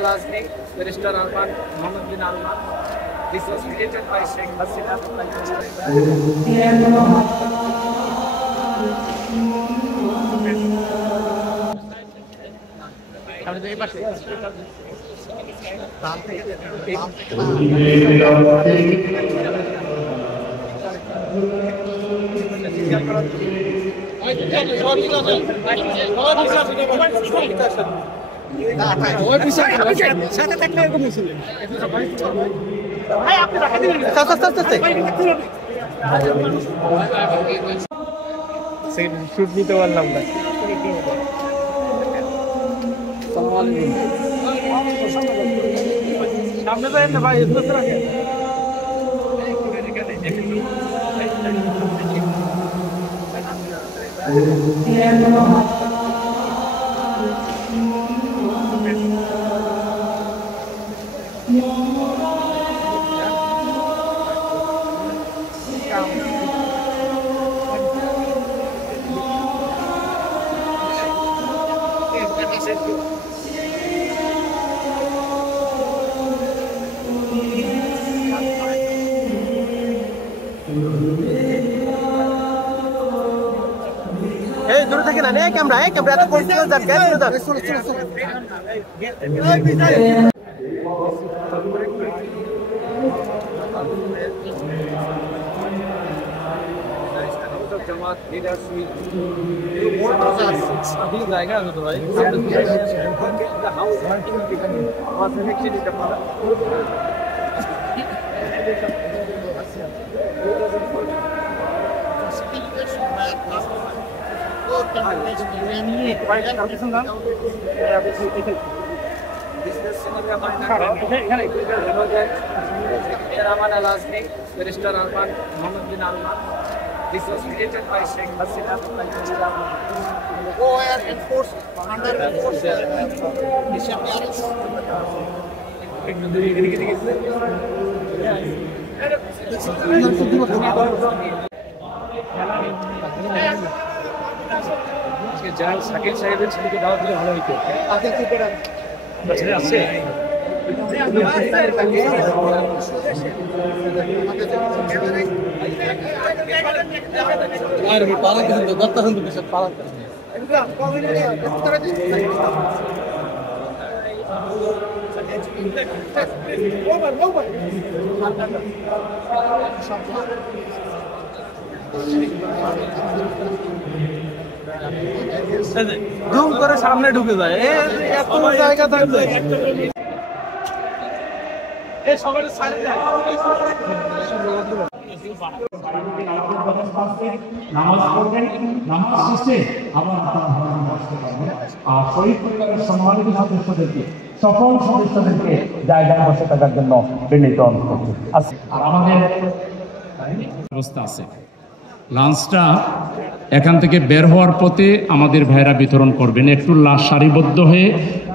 Al Azmi, Barrister Arman, Mohammed bin Arman. This was created by Sheikh Hasina. Shoot নিতে পারলাম না। সামনে তো না ভাই, দূরে থাকে না ক্যামেরা এত পরিষ্কার জায়গা আছে তো ভাই, Rahman Al Azmi, Barrister Arman, Mohammed bin Arman. This was created by Sheikh Hasina. Go and enforce under enforce. This shall be Shakil সাহেবের ছেলেকে দাওয়াত দিলে ভালো হইতো। ছেলে আছে পালন করেন তো দত্তা হিন্দু বিষয় পালন করেন। জুম করে সামনে ঢুকে যায়, এত জায়গা থাকবে নামাজ পড়বেন, নামাজ শেষে আবার আর শহীদ পরিবারের সম্মানিত সদস্যদেরকে সকল সদস্যদেরকে জায়গায় বসে থাকার জন্য বিনীত অনুরোধ করছি। আর আমাদের ব্যবস্থা আছে, লাঞ্চটা এখান থেকে বের হওয়ার পথে আমাদের ভাইরা বিতরণ করবেন। একটু সারিবদ্ধ হয়ে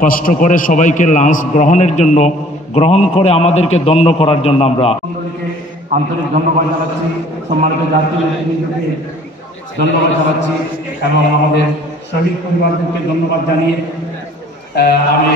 কষ্ট করে সবাইকে লাঞ্চ গ্রহণের জন্য গ্রহণ করে আমাদেরকে দণ্ড করার জন্য আমরা আন্তরিক ধন্যবাদ জানাচ্ছি, সম্মানিত জাতীয় নেতৃবৃন্দকে ধন্যবাদ জানাচ্ছি এবং আমাদের শহীদ পরিবারদেরকে ধন্যবাদ জানিয়ে আমি